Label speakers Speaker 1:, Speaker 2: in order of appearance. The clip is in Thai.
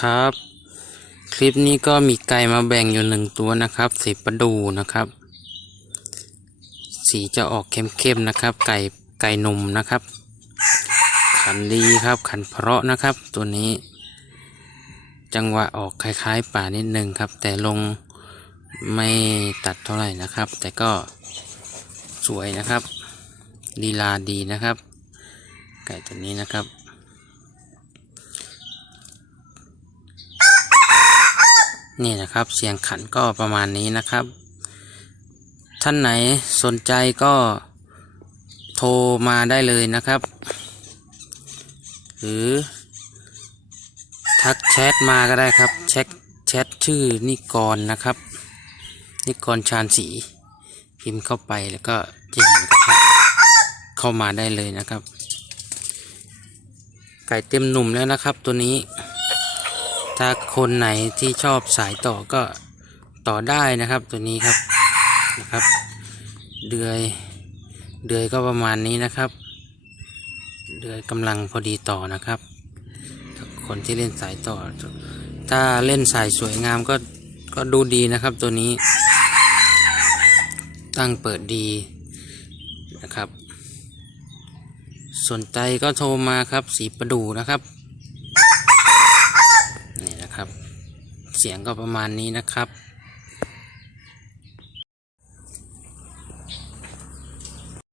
Speaker 1: ครับ คลิปนี้ก็มีไก่มาแบ่งอยู่หนึ่งตัวนะครับสีประดูนะครับ สีจะออกเข้มๆนะครับ ไก่ไก่นมนะครับ ขันดีครับขันเพราะนะครับ ตัวนี้ จังหวะออกคล้ายๆ ป่านิดนึงครับ แต่ลงไม่ตัดเท่าไหร่นะครับ แต่ก็สวยนะครับลีลาดีนะครับ ไก่ตัวนี้นะครับ นี่นะครับเสียงขันก็ประมาณนี้นะครับ ท่านไหนสนใจก็โทรมาได้เลยนะครับ หรือ ทักแชทมาก็ได้ครับแชทแชทชื่อนิกรนะครับ นิกรชาญศรีพิมพ์เข้าไปแล้วก็จะเห็นครับเข้ามาได้เลยนะครับ ไก่เต็มหนุ่มแล้วนะครับตัวนี้ ถ้าคนไหนที่ชอบสายต่อก็ต่อได้นะครับตัวนี้ครับนะครับ เดือยเดือยก็ประมาณนี้นะครับ เดือยกำลังพอดีต่อนะครับ คนที่เล่นสายต่อ ถ้าเล่นสายสวยงามก็ก็ดูดีนะครับตัวนี้ ตั้งเปิดดีนะครับ สนใจก็โทรมาครับสีประดูนะครับ นะครับ เสียงก็ประมาณนี้นะครับ